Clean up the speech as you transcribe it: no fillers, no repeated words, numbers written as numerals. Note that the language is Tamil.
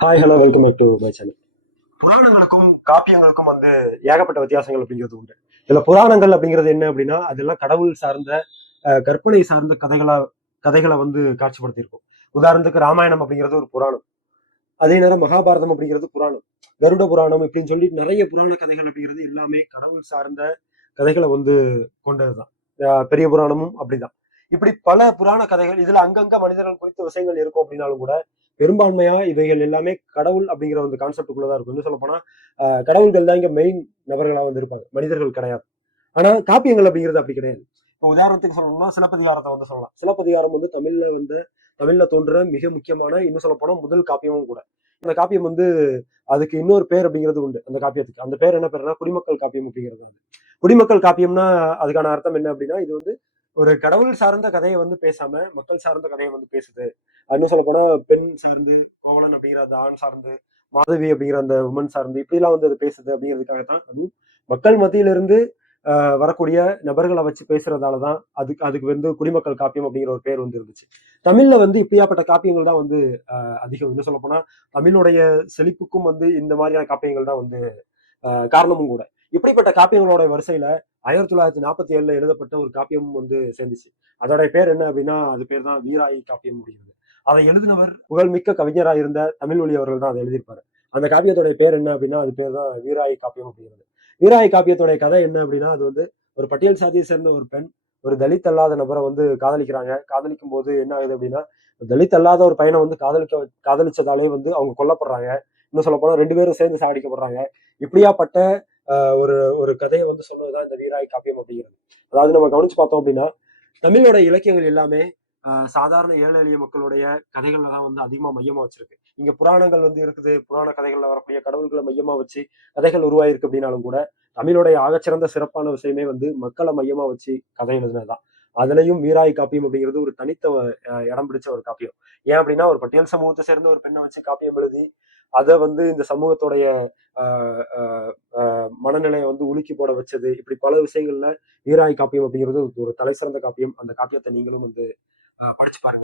Hi hello welcome back to my channel. புராணங்களுக்கும் காப்பியங்களுக்கும் ஏகப்பட்ட வித்தியாசங்கள் அப்படிங்கிறது உண்டு. இதுல புராணங்கள் அப்படிங்கிறது என்ன அப்படின்னா, அதெல்லாம் கடவுள் சார்ந்த கற்பனை சார்ந்த கதைகளை காட்சிப்படுத்தியிருக்கும். உதாரணத்துக்கு ராமாயணம் அப்படிங்கிறது ஒரு புராணம். அதே நேரம் மகாபாரதம் அப்படிங்கிறது புராணம். கருட புராணம் இப்படின்னு சொல்லி நிறைய புராண கதைகள் அப்படிங்கிறது எல்லாமே கடவுள் சார்ந்த கதைகளை கொண்டதுதான். பெரிய புராணமும் அப்படிதான். இப்படி பல புராண கதைகள் இதுல அங்கங்க மனிதர்கள் குறித்த விஷயங்கள் இருக்கும் அப்படின்னாலும் கூட பெரும்பான்மையா இவைகள் எல்லாமே கடவுள் அப்படிங்கிற கான்செப்டுக்குள்ளதான் இருக்கும். இன்னும் சொல்ல போனா கடவுள்கள் தான் இங்க மெயின் நபர்களா இருப்பாங்க, மனிதர்கள் கிடையாது. ஆனா காப்பியங்கள் அப்படிங்கிறது அப்படி கிடையாது. இப்போ உதாரணத்துக்கு சொல்லணும்னா சிலப்பதிகாரத்தை சொல்லலாம். சிலப்பதிகாரம் தமிழ்ல தோன்ற மிக முக்கியமான, இன்னும் சொல்ல போனா முதல் காப்பியமும் கூட. அந்த காப்பியம் அதுக்கு இன்னொரு பேர் அப்படிங்கிறது உண்டு. அந்த காப்பியத்துக்கு அந்த பேர் என்ன பேருனா குடிமக்கள் காப்பியம் அப்படிங்கிறது. குடிமக்கள் காப்பியம்னா அதுக்கான அர்த்தம் என்ன அப்படின்னா, இது ஒரு கடவுள் சார்ந்த கதையை பேசாம மக்கள் சார்ந்த கதையை பேசுது. இன்னும் சொல்ல போனா பெண் சார்ந்து, கோவலன் அப்படிங்கிற அந்த ஆண் சார்ந்து, மாதவி அப்படிங்கிற அந்த உமன் சார்ந்து இப்படி எல்லாம் அது பேசுது அப்படிங்கிறதுக்காகத்தான். அதுவும் மக்கள் மத்தியிலிருந்து வரக்கூடிய நபர்களை வச்சு பேசுறதாலதான் அதுக்கு குடிமக்கள் காப்பியம் அப்படிங்கிற ஒரு பேர் இருந்துச்சு. தமிழ்ல இப்படியாப்பட்ட காப்பியங்கள் தான் அதிகம். இன்னும் சொல்ல போனா தமிழுடைய செழிப்புக்கும் இந்த மாதிரியான காப்பியங்கள் தான் காரணமும் கூட. இப்படிப்பட்ட காப்பியங்களோட வரிசையில 1947 எழுதப்பட்ட ஒரு காப்பியம் சேர்ந்துச்சு. அதோட பேர் என்ன அப்படின்னா, அது பேர் தான் வீராயி காப்பியம் அப்படிங்கிறது. அதை எழுதினவர் புகழ்மிக்க கவிஞராக இருந்த தமிழ்மொழி அவர்கள் தான் அதை எழுதியிருப்பாரு. அந்த காப்பியத்தோட பேர் என்ன அப்படின்னா, அது பேர் தான் வீராயி காப்பியம் அப்படிங்கிறது. வீராயி காப்பியத்தோட கதை என்ன அப்படின்னா, அது ஒரு பட்டியல் சாதியை சேர்ந்த ஒரு பெண் ஒரு தலித் அல்லாத நபரை காதலிக்கிறாங்க. காதலிக்கும் போது என்ன ஆகுது அப்படின்னா, தலித் அல்லாத ஒரு பையனை காதலிச்சதாலே அவங்க கொல்லப்படுறாங்க. இன்னும் சொல்ல போனா 2 பேரும் சேர்ந்து சாகடிக்கப்படுறாங்க. இப்படியாப்பட்ட ஒரு ஒரு கதையை சொன்னதுதான் இந்த வீராய் காப்பியம் அப்படிங்கிறது. அதாவது நம்ம கவனிச்சு பார்த்தோம் அப்படின்னா, தமிழோட இலக்கியங்கள் எல்லாமே சாதாரண ஏழை எளிய மக்களுடைய கதைகள்ல தான் அதிகமா மையமா வச்சிருக்கு. இங்க புராணங்கள் இருக்குது. புராண கதைகள்ல வரக்கூடிய கடவுள்களை மையமா வச்சு கதைகள் உருவாயிருக்கு அப்படின்னாலும் கூட தமிழுடைய ஆகச்சிறந்த சிறப்பான விஷயமே மக்களை மையமா வச்சு கதை எழுதுனதுதான். அதுலயும் வீராய் காப்பியம் அப்படிங்கிறது ஒரு தனித்த இடம் பிடிச்ச ஒரு காப்பியம். ஏன் அப்படின்னா, ஒரு பட்டியல் சமூகத்தை சேர்ந்த ஒரு பெண்ணை வச்சு காப்பியம் எழுதி அதை இந்த சமூகத்துடைய ஆஹ் ஆஹ் ஆஹ் மனநிலையை உலுக்கி போட வச்சது. இப்படி பல விஷயங்கள்ல வீராய் காப்பியம் அப்படிங்கிறது ஒரு தலை சிறந்த காப்பியம். அந்த காப்பியத்தை நீங்களும் படிச்சு பாருங்க.